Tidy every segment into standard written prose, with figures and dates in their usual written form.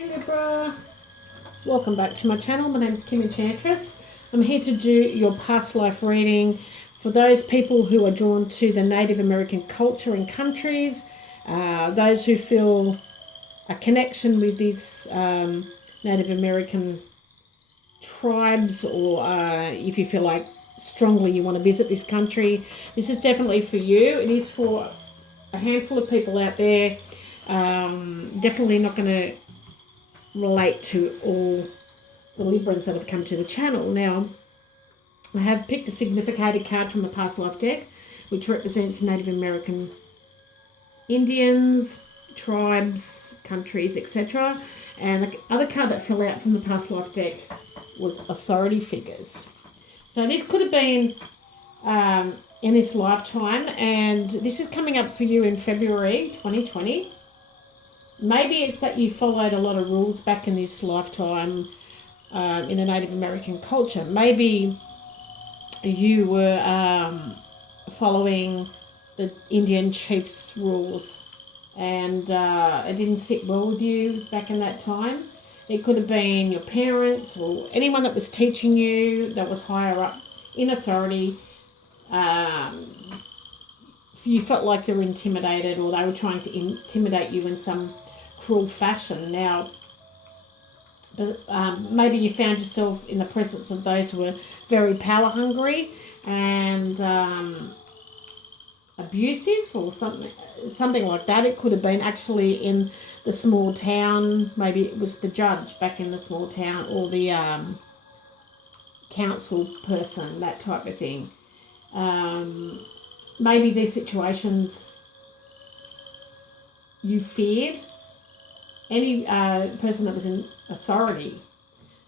Hey Libra, welcome back to my channel. My name is Kim Enchantress. I'm here to do your past life reading for those people who are drawn to the Native American culture and countries, those who feel a connection with these Native American tribes, or if you feel like strongly you want to visit this country. This is definitely for you. It is for a handful of people out there. Definitely not going to relate to all the Librans that have come to the channel. Now, I have picked a significated card from the past life deck, which represents Native American Indians, tribes, countries, etc. And the other card that fell out from the past life deck was authority figures. So this could have been in this lifetime, and this is coming up for you in February 2020. Maybe it's that you followed a lot of rules back in this lifetime in a Native American culture. Maybe you were following the Indian chief's rules and it didn't sit well with you back in that time. It could have been your parents or anyone that was teaching you that was higher up in authority. You felt like you were intimidated, or they were trying to intimidate you in some cruel fashion. Now, maybe you found yourself in the presence of those who were very power hungry and abusive, or something like that. It could have been actually in the small town. Maybe it was the judge back in the small town, or the council person, that type of thing. Maybe these situations you feared any person that was in authority.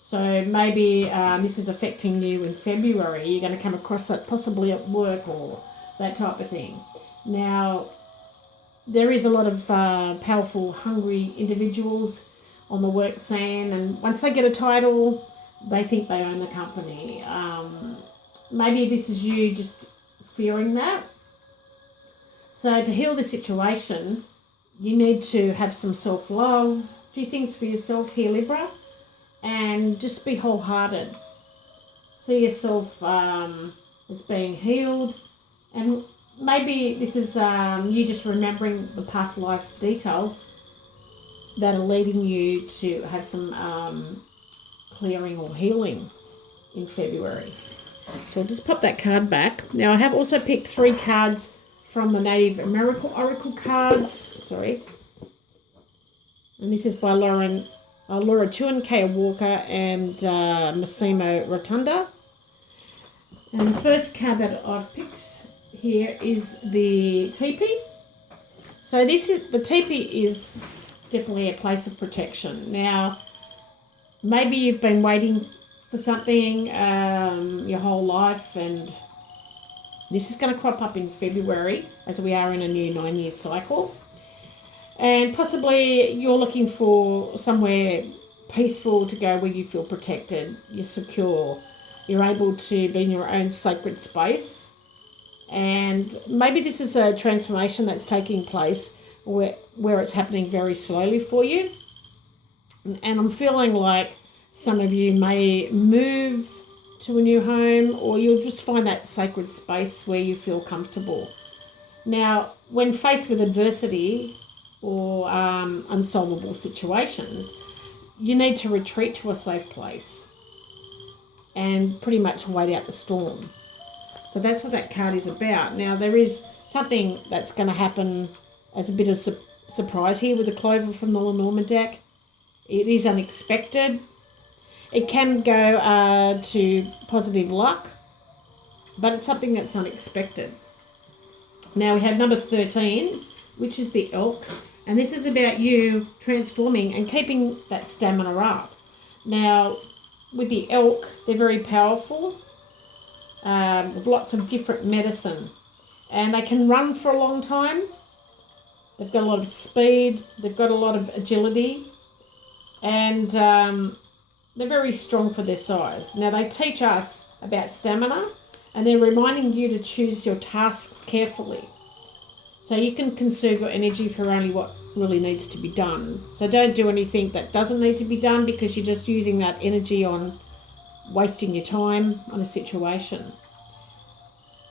So maybe this is affecting you in February. You're going to come across that possibly at work or that type of thing. Now, there is a lot of powerful, hungry individuals on the work scene, and once they get a title, they think they own the company. Maybe this is you just fearing that. So to heal the situation, you need to have some self-love, do things for yourself here, Libra, and just be wholehearted. See yourself as being healed, and maybe this is you just remembering the past life details that are leading you to have some clearing or healing in February. So I'll just pop that card back. Now, I have also picked 3 cards from the Native American Oracle cards. Sorry. And this is by Laura Chuan, Kaya Walker, and Massimo Rotunda. And the first card that I've picked here is the teepee. So the teepee is definitely a place of protection. Now, maybe you've been waiting for something your whole life, and this is going to crop up in February as we are in a new 9-year cycle. And possibly you're looking for somewhere peaceful to go where you feel protected, you're secure, you're able to be in your own sacred space. And maybe this is a transformation that's taking place where it's happening very slowly for you. And I'm feeling like some of you may move to a new home, or you'll just find that sacred space where you feel comfortable. Now, when faced with adversity or unsolvable situations, you need to retreat to a safe place and pretty much wait out the storm. So that's what that card is about. Now, there is something that's going to happen as a bit of surprise here with the Clover from the Lenormand deck. It is unexpected. It can go to positive luck, but it's something that's unexpected. Now we have number 13, which is the elk, and this is about you transforming and keeping that stamina up. Now, with the elk, they're very powerful, with lots of different medicine, and they can run for a long time. They've got a lot of speed, they've got a lot of agility, and they're very strong for their size. Now, they teach us about stamina, and they're reminding you to choose your tasks carefully. So you can conserve your energy for only what really needs to be done. So don't do anything that doesn't need to be done, because you're just using that energy on wasting your time on a situation.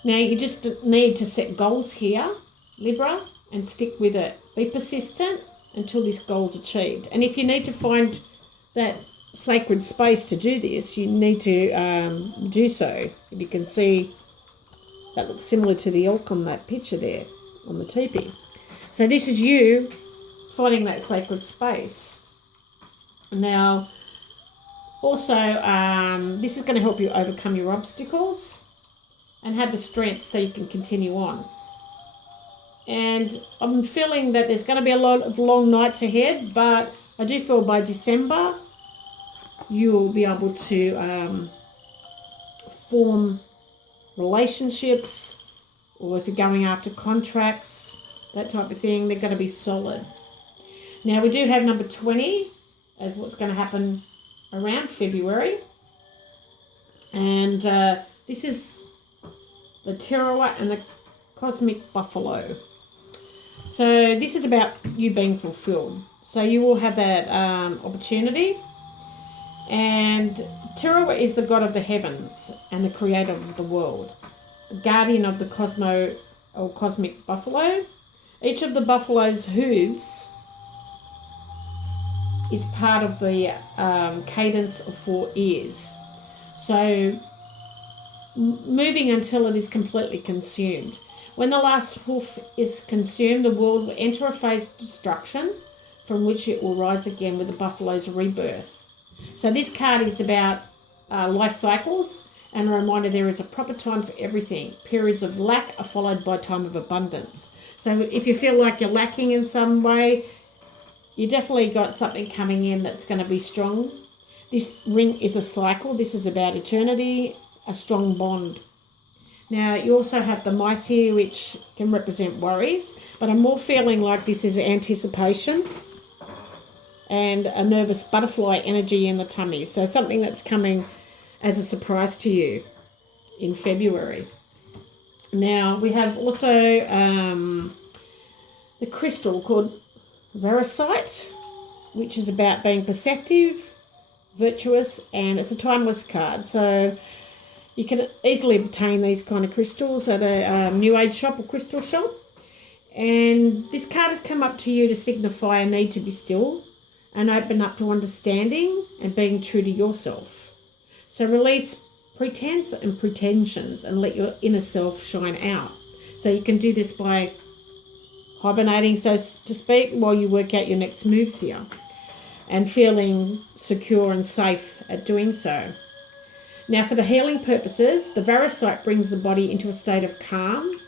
Now you just need to set goals here, Libra, and stick with it. Be persistent until this goal's achieved. And if you need to find that sacred space to do this, you need to do so. If you can see, that looks similar to the elk on that picture there on the teepee. So this is you finding that sacred space. Now, also, this is going to help you overcome your obstacles and have the strength so you can continue on. And I'm feeling that there's going to be a lot of long nights ahead, but I do feel by December you will be able to form relationships, or if you're going after contracts, that type of thing, they're going to be solid. Now we do have number 20 as what's going to happen around February. And this is the Tarawa and the Cosmic Buffalo. So this is about you being fulfilled. So you will have that opportunity. And Tarawa is the god of the heavens and the creator of the world, the guardian of the cosmic buffalo. Each of the buffalo's hooves is part of the cadence of 4 ears. So moving until it is completely consumed. When the last hoof is consumed, the world will enter a phase of destruction from which it will rise again with the buffalo's rebirth. So this card is about life cycles, and a reminder there is a proper time for everything. Periods of lack are followed by time of abundance. So if you feel like you're lacking in some way, you definitely got something coming in that's going to be strong. This ring is a cycle. This is about eternity, a strong bond. Now, you also have the mice here, which can represent worries, but I'm more feeling like this is anticipation and a nervous butterfly energy in the tummy. So something that's coming as a surprise to you in February. Now, we have also the crystal called Varisite, which is about being perceptive, virtuous, and it's a timeless card. So you can easily obtain these kind of crystals at a New Age shop or crystal shop. And this card has come up to you to signify a need to be still and open up to understanding and being true to yourself. So release pretense and pretensions and let your inner self shine out. So you can do this by hibernating, so to speak, while you work out your next moves here and feeling secure and safe at doing so. Now, for the healing purposes, the Varisite brings the body into a state of calm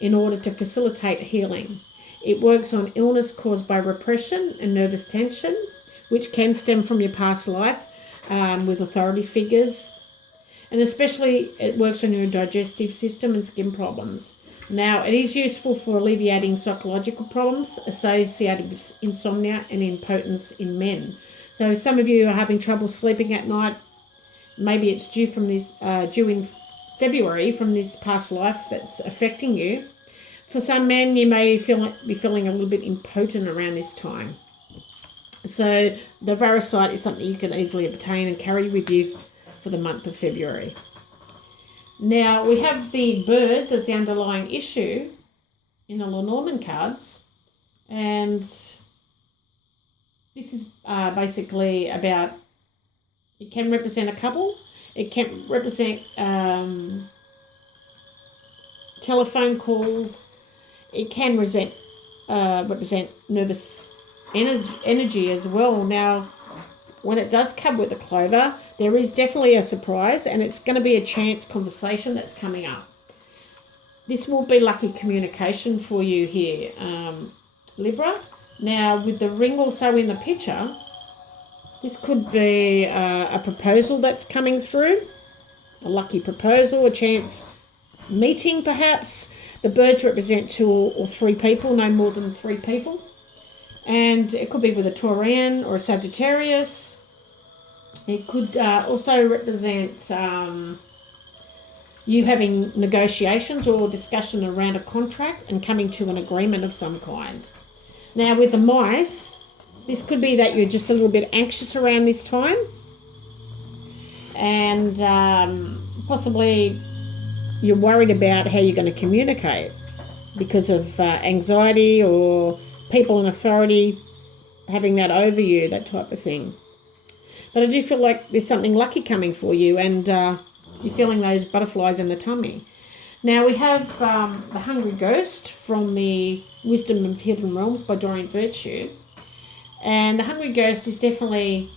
in order to facilitate healing. It works on illness caused by repression and nervous tension, which can stem from your past life with authority figures. And especially it works on your digestive system and skin problems. Now, it is useful for alleviating psychological problems associated with insomnia and impotence in men. So some of you are having trouble sleeping at night. Maybe it's due in February from this past life that's affecting you. For some men, you may be feeling a little bit impotent around this time. So the Varisite is something you can easily obtain and carry with you for the month of February. Now, we have the birds as the underlying issue in the Lenormand cards. And this is basically about, it can represent a couple. It can represent telephone calls. It can represent nervous energy as well. Now, when it does come with a clover, there is definitely a surprise, and it's going to be a chance conversation that's coming up. This will be lucky communication for you here, Libra. Now, with the ring also in the picture, this could be a proposal that's coming through, a lucky proposal, a chance meeting perhaps. The birds represent 2 or 3 people, no more than 3 people. And it could be with a Taurian or a Sagittarius. It could also represent you having negotiations or discussion around a contract and coming to an agreement of some kind. Now with the mice, this could be that you're just a little bit anxious around this time, and possibly you're worried about how you're going to communicate because of anxiety or people in authority having that over you, that type of thing. But I do feel like there's something lucky coming for you, and you're feeling those butterflies in the tummy. Now we have the Hungry Ghost from the Wisdom of Hidden Realms by Dorian Virtue. And the Hungry Ghost is definitely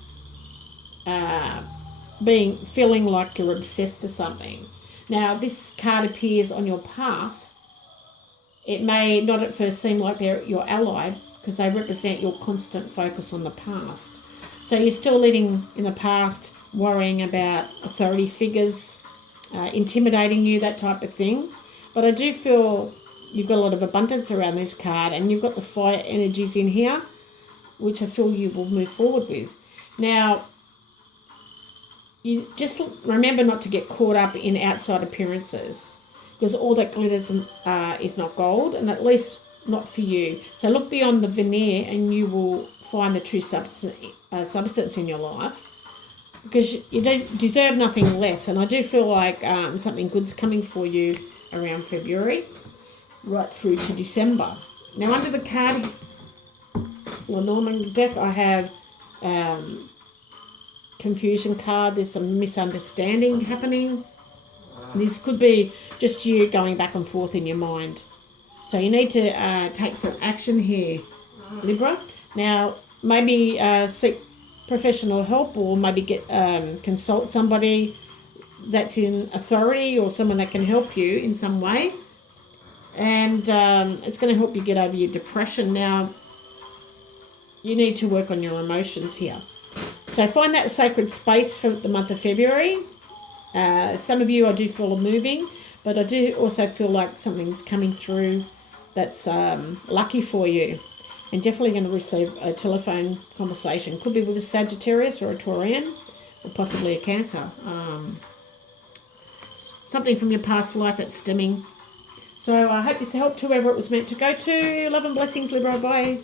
feeling like you're obsessed to something. Now this card appears on your path. It may not at first seem like they're your ally because they represent your constant focus on the past. So you're still living in the past, worrying about authority figures, intimidating you, that type of thing. But I do feel you've got a lot of abundance around this card, and you've got the fire energies in here, which I feel you will move forward with. Now, you just remember not to get caught up in outside appearances, because all that glitters is not gold, and at least not for you. So look beyond the veneer and you will find the true substance in your life, because you don't deserve nothing less. And I do feel like something good's coming for you around February right through to December. Now under the card, well, Norman deck, I have confusion card. There's some misunderstanding happening. This could be just you going back and forth in your mind. So you need to take some action here, Libra. Now, maybe seek professional help, or maybe get consult somebody that's in authority or someone that can help you in some way. And it's going to help you get over your depression. Now, you need to work on your emotions here. So find that sacred space for the month of February. Some of you I do feel are moving, but I do also feel like something's coming through that's lucky for you, and definitely going to receive a telephone conversation. Could be with a Sagittarius or a Taurian, or possibly a Cancer. Something from your past life that's stemming. So I hope this helped whoever it was meant to go to. Love and blessings, Libra. Bye.